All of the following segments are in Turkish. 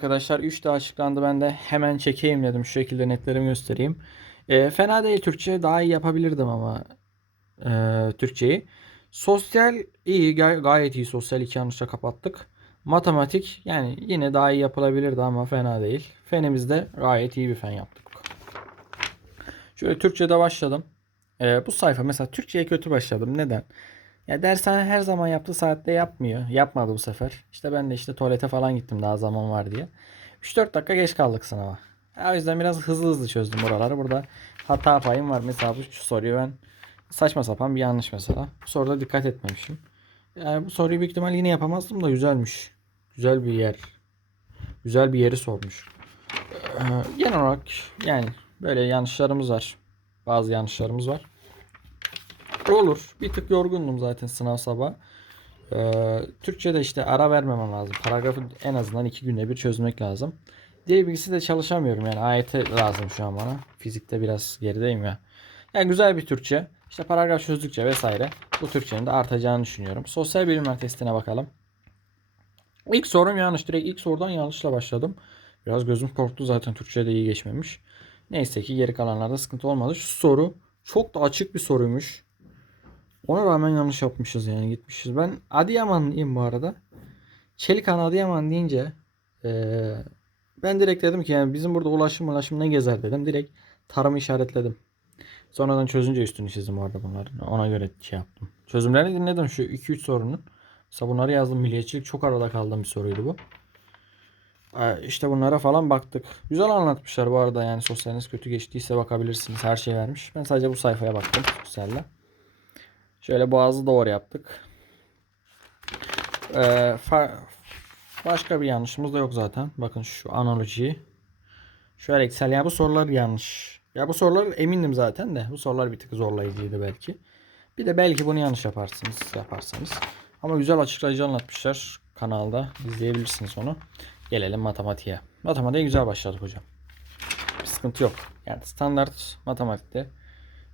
arkadaşlar 3 de açıklandı. Ben de hemen çekeyim dedim. Şu şekilde netlerimi göstereyim. Ee, fena değil Türkçe. Daha iyi yapabilirdim ama e, Türkçeyi. Sosyal iyi. gay- gayet iyi. Sosyal iki yanlışla kapattık. Matematik yani yine daha iyi yapılabilirdi ama fena değil. Fenimizde gayet iyi bir fen yaptık. Şöyle Türkçe'de başladım. Ee, bu sayfa mesela Türkçe'ye kötü başladım. Neden? Ya dershane her zaman yaptığı saatte yapmıyor. Yapmadı bu sefer. İşte ben de işte tuvalete falan gittim daha zaman var diye. 3-4 dakika geç kaldık sınava. Ya o yüzden biraz hızlı hızlı çözdüm buraları. Burada hata payım var. Mesela bu şu soruyu ben saçma sapan bir yanlış mesela. Bu soruda dikkat etmemişim. Yani bu soruyu büyük ihtimal yine yapamazdım da güzelmiş. Güzel bir yer. Güzel bir yeri sormuş. Ee, genel olarak yani böyle yanlışlarımız var. Bazı yanlışlarımız var. Olur. Bir tık yorgundum zaten sınav sabah. Ee, Türkçe'de işte ara vermemem lazım. Paragrafı en azından iki günde bir çözmek lazım. Dil bilgisi de çalışamıyorum yani AYT lazım şu an bana. Fizikte biraz gerideyim ya. Yani güzel bir Türkçe. İşte paragraf çözdükçe vesaire bu Türkçenin de artacağını düşünüyorum. Sosyal bilimler testine bakalım. İlk sorum yanlış. Direkt ilk sorudan yanlışla başladım. Biraz gözüm korktu zaten Türkçe'de iyi geçmemiş. Neyse ki geri kalanlarda sıkıntı olmadı. Şu soru çok da açık bir soruymuş. Ona rağmen yanlış yapmışız yani gitmişiz. Ben Adıyamanlıyım bu arada. Çelikan Adıyaman deyince eee, ben direkt dedim ki yani bizim burada ulaşım ulaşım ne gezer dedim. Direkt tarımı işaretledim. Sonradan çözünce üstünü çizdim bu arada bunları. Ona göre şey yaptım. Çözümlerini dinledim şu 2-3 sorunun. Mesela bunları yazdım. Milliyetçilik çok arada kaldığım bir soruydu bu. Ee, İşte bunlara falan baktık. Güzel anlatmışlar bu arada yani sosyaliniz kötü geçtiyse bakabilirsiniz. Her şey vermiş. Ben sadece bu sayfaya baktım sosyalde. Şöyle boğazı doğru yaptık. Ee, başka bir yanlışımız da yok zaten. Bakın şu analojiyi. Şöyle Excel ya bu sorular yanlış. Ya bu sorular emindim zaten de. Bu sorular bir tık zorlayıcıydı belki. Bir de belki bunu yanlış yaparsınız yaparsanız. Ama güzel açıklayıcı anlatmışlar kanalda. izleyebilirsiniz onu. Gelelim matematiğe. Matematiğe güzel başladık hocam. Bir sıkıntı yok. Yani standart matematikte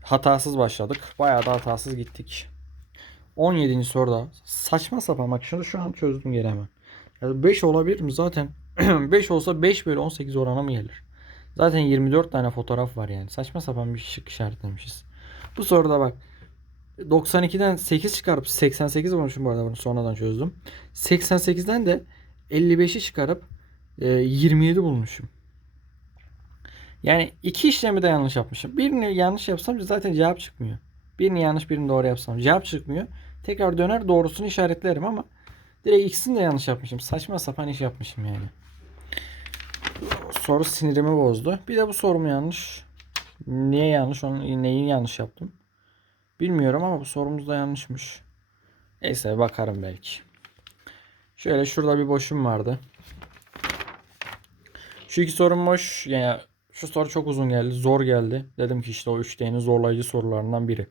hatasız başladık. Bayağı da hatasız gittik. 17. soruda saçma sapan bak şunu şu an çözdüm geri hemen. Ya 5 olabilir mi zaten? 5 olsa 5 bölü 18 orana mı gelir? Zaten 24 tane fotoğraf var yani. Saçma sapan bir şık işaretlemişiz. Bu soruda bak 92'den 8 çıkarıp 88 bulmuşum bu arada bunu sonradan çözdüm. 88'den de 55'i çıkarıp e, 27 bulmuşum. Yani iki işlemi de yanlış yapmışım. Birini yanlış yapsam zaten cevap çıkmıyor. Birini yanlış birini doğru yapsam cevap çıkmıyor. Tekrar döner doğrusunu işaretlerim ama direkt ikisini de yanlış yapmışım. Saçma sapan iş yapmışım yani. Soru sinirimi bozdu. Bir de bu sorum yanlış. Niye yanlış? Onu, neyi yanlış yaptım? Bilmiyorum ama bu sorumuz da yanlışmış. Neyse bakarım belki. Şöyle şurada bir boşum vardı. Şu iki sorum boş. Yani şu soru çok uzun geldi. Zor geldi. Dedim ki işte o 3D'nin zorlayıcı sorularından biri.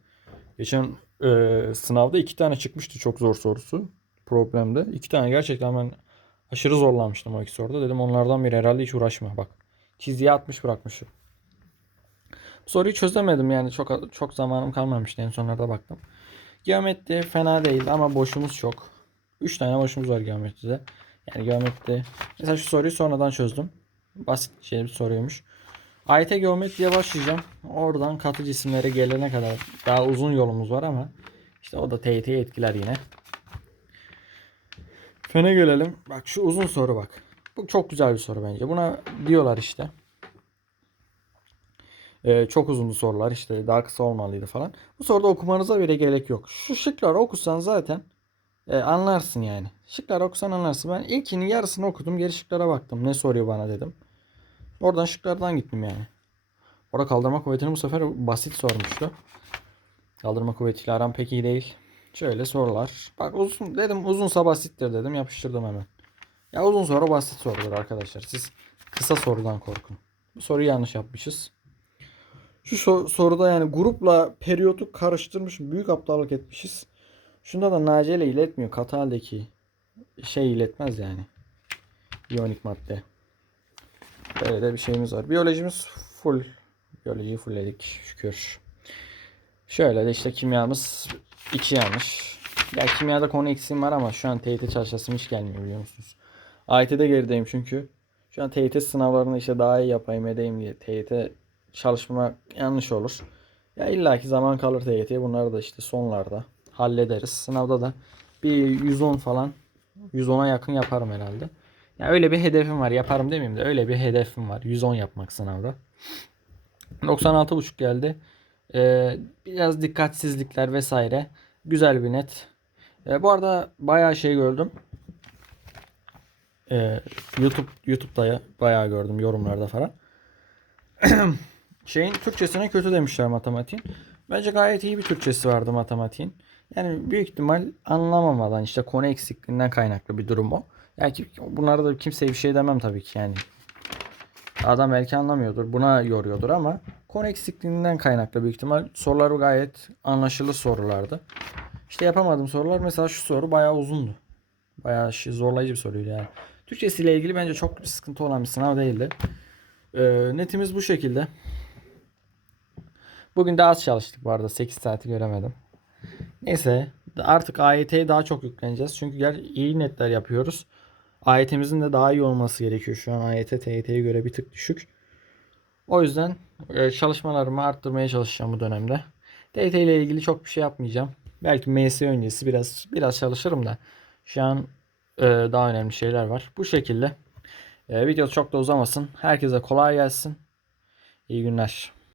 Geçen e, sınavda iki tane çıkmıştı çok zor sorusu. Problemde. İki tane gerçekten ben aşırı zorlanmıştım o iki soruda. Dedim onlardan biri herhalde hiç uğraşma. Bak çizgiye 60 bırakmışım. Bu soruyu çözemedim yani çok çok zamanım kalmamıştı en sonlarda baktım. Geometri fena değil ama boşumuz çok. 3 tane boşumuz var geometride. Yani geometri. Mesela şu soruyu sonradan çözdüm. Basit şey bir soruymuş. AYT geometriye başlayacağım. Oradan katı cisimlere gelene kadar daha uzun yolumuz var ama işte o da TYT'yi etkiler yine. Fene gelelim. Bak şu uzun soru bak. Bu çok güzel bir soru bence. Buna diyorlar işte. Ee, çok uzun sorular işte daha kısa olmalıydı falan. Bu soruda okumanıza bile gerek yok. Şu şıkları okusan zaten e, anlarsın yani. Şıkları okusan anlarsın. Ben ilkinin yarısını okudum. Geri şıklara baktım. Ne soruyor bana dedim. Oradan şıklardan gittim yani. Orada kaldırma kuvvetini bu sefer basit sormuştu. Kaldırma kuvvetiyle aram pek iyi değil. Şöyle sorular. Bak uzun dedim uzunsa basittir dedim yapıştırdım hemen. Ya uzun soru basit sorudur arkadaşlar. Siz kısa sorudan korkun. Bu soruyu yanlış yapmışız. Şu so- soruda yani grupla periyotu karıştırmış büyük aptallık etmişiz. Şunda da Naci ile iletmiyor. Katı haldeki şey iletmez yani. İyonik madde. Böyle de bir şeyimiz var. Biyolojimiz full. Biyolojiyi fullledik şükür. Şöyle de işte kimyamız iki yanlış. Ya kimyada konu eksiğim var ama şu an TYT çalışasım hiç gelmiyor biliyor musunuz? AYT'de gerideyim çünkü. Şu an TYT sınavlarını işte daha iyi yapayım edeyim diye TYT çalışmak yanlış olur. Ya illaki zaman kalır TYT'ye. Bunları da işte sonlarda hallederiz. Sınavda da bir 110 falan 110'a yakın yaparım herhalde. Ya öyle bir hedefim var. Yaparım demeyeyim de öyle bir hedefim var. 110 yapmak sınavda. 96.5 geldi. Ee, biraz dikkatsizlikler vesaire. Güzel bir net. Ee, bu arada bayağı şey gördüm. Ee, YouTube YouTube'da ya- bayağı gördüm yorumlarda falan. Şeyin Türkçesine kötü demişler matematiğin. Bence gayet iyi bir Türkçesi vardı matematiğin. Yani büyük ihtimal anlamamadan işte konu eksikliğinden kaynaklı bir durum o. Yani ki- bunlara da kimseye bir şey demem tabii ki yani. Adam belki anlamıyordur. Buna yoruyordur ama konu eksikliğinden kaynaklı büyük ihtimal. Soruları gayet anlaşılır sorulardı. İşte yapamadığım sorular mesela şu soru bayağı uzundu. Bayağı şey, zorlayıcı bir soruydu yani. Türkçesiyle ilgili bence çok bir sıkıntı olan bir sınav değildi. Ee, netimiz bu şekilde. Bugün daha az çalıştık bu arada. 8 saati göremedim. Neyse artık AYT'ye daha çok yükleneceğiz. Çünkü iyi netler yapıyoruz. AYT'mizin de daha iyi olması gerekiyor. Şu an AYT TYT'ye göre bir tık düşük. O yüzden e, çalışmalarımı arttırmaya çalışacağım bu dönemde. TYT ile ilgili çok bir şey yapmayacağım. Belki MS öncesi biraz biraz çalışırım da şu an e, daha önemli şeyler var. Bu şekilde. E, video çok da uzamasın. Herkese kolay gelsin. İyi günler.